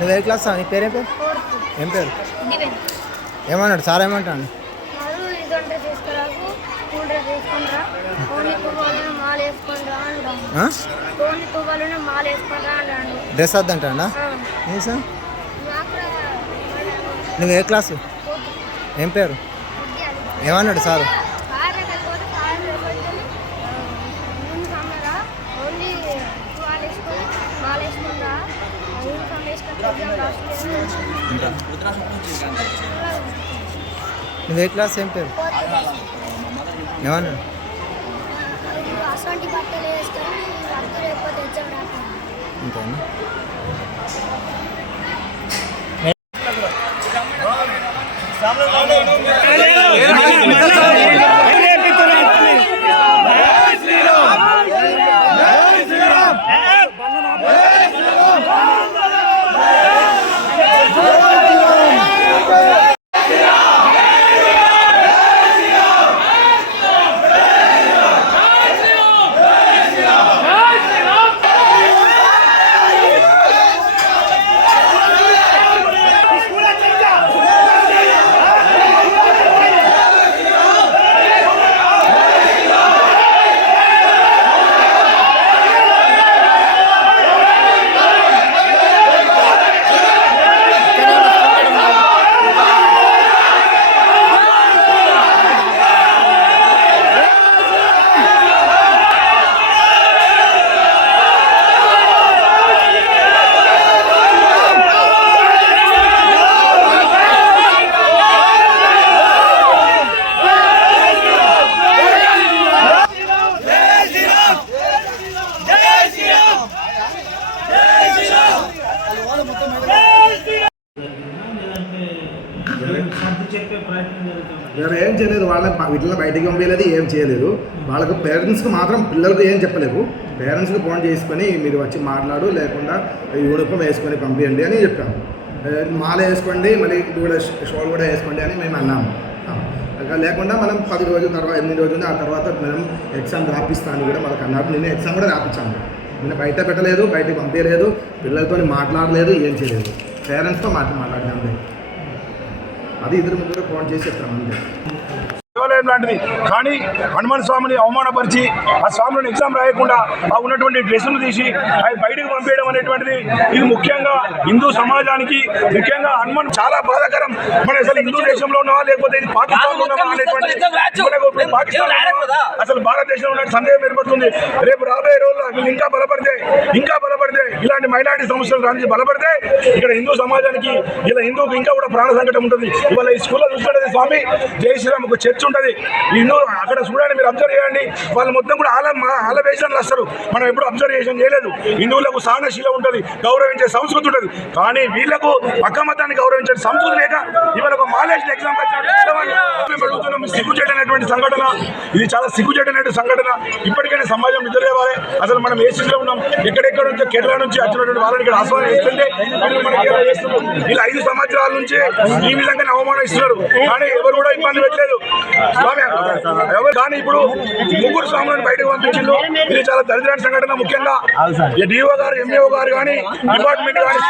నువ్వు ఏ క్లాస్ నీ పేరేం పేరు? ఏం పేరు? ఏమన్నాడు? సార్ ఏమంటాడు? డ్రెస్ వద్దంటాడా? ఏం సార్? నువ్వు ఏ క్లాసు ఏం పేరు? ఏమన్నాడు సారు ఓన్లీ తువ్వాలు వేసుకొని మాల వేసుకుంటా యూనిఫామ్ వేసుకుంటా నువ్వు ఏ క్లాస్? ఏం పేరు? ఏమన్నాడు అసంటి బట్టలు వేరే ఏం చేయలేదు. వాళ్ళని వీటిలో బయటికి పంపించలేదు ఏం చేయలేదు. వాళ్ళకు పేరెంట్స్కి మాత్రం పిల్లలకు ఏం చెప్పలేదు పేరెంట్స్కి ఫోన్ చేసుకొని మీరు వచ్చి మాట్లాడు లేకుండా యూనిఫామ్ వేసుకొని పంపించండి అని చెప్పాము. మాల వేసుకోండి మళ్ళీ కూడా షోల్ కూడా వేసుకోండి అని మేము అన్నాము. ఇంకా లేకుండా మనం పది రోజుల తర్వాత ఎనిమిది రోజులు ఆ తర్వాత మనం ఎగ్జామ్ రాపిస్తాను కూడా మనకు అన్నారు. నేను ఎగ్జామ్ కూడా రాపించాను నేను బయట పెట్టలేదు బయటకు పంపించలేదు పిల్లలతో మాట్లాడలేదు ఏం చేయలేదు. పేరెంట్స్తో మాట మాట్లాడినాను అది ఇద్దరు ముగ్గురు ఫోన్ చేసి చెప్తాను అంతే దేవాలయం లాంటిది. కానీ హనుమాన్ స్వామిని అవమానపరిచి ఆ స్వామిని ఎగ్జామ్ రాయకుండా ఆ ఉన్నటువంటి డ్రెస్సులు తీసి అవి బయటకు పంపేయడం అనేటువంటిది. ఇది ముఖ్యంగా హిందూ సమాజానికి ముఖ్యంగా హనుమాన్ చాలా బాధాకరం. మన అసలు హిందూ దేశంలో ఉన్నవా లేకపోతే ఇది పాకిస్తాన్ ఉన్నవా అనేటువంటి? అసలు భారతదేశంలో ఉన్న సందేహం ఏర్పడుతుంది. రేపు రాబోయే రోజుల్లో వీళ్ళు ఇంకా బలపడితే ఇంకా బలపడితే ఇలాంటి మైనారిటీ సమస్యలు రానికి బలపడితే ఇక్కడ హిందూ సమాజానికి ఇలా హిందూకి ఇంకా కూడా ప్రాణ సంకటం ఉంటుంది. ఇవాళ ఈ స్కూల్లో చూసుకుంటే స్వామి జై శ్రీరామ్ ఒక చర్చ్ ఉంటుంది. ఇన్నో అక్కడ చూడండి మీరు అబ్జర్వ్ చేయండి. వాళ్ళు మొత్తం కూడా ఆల ఆలవేషన్లు వస్తారు. మనం ఎప్పుడు అబ్జర్వేషన్ చేయలేదు. హిందువులకు సహనశీల ఉంటుంది గౌరవించే సంస్కృతి ఉంటుంది. కానీ వీళ్ళకు పక్క మతాన్ని గౌరవించే సంస్కృతి లేక ఇవాళ ఒక మాలేషన్ ఎగ్జామ్ సిగ్గుచేటైనటువంటి సంఘటన ఇది చాలా సిగ్గుచేటైనటువంటి సంఘటన. ఇప్పటికైనా సమాజం నిద్రలేవాలి. అసలు మనం ఏ స్థితిలో ఉన్నాం? ఎక్కడెక్కడ నుంచి కేరళ నుంచి వచ్చినటువంటి వాళ్ళని ఇక్కడ ఆహ్వానం చేస్తుంటే వీళ్ళు మనకి చేస్తున్నారు? ఐదు సంవత్సరాల నుంచి ఈ విధంగా అవమానం ఇస్తున్నారు కానీ ఎవరు కూడా ఇబ్బంది పెట్టలేదు. కానీ ఇప్పుడు ముగ్గురు స్వాములను బయటకు పంపించిండు ఇది చాలా దరిద్రమైన సంఘటన ముఖ్యంగా. డిఓ గారు ఎంఏఓ గారు కానీ డిపార్ట్మెంట్ కానీ.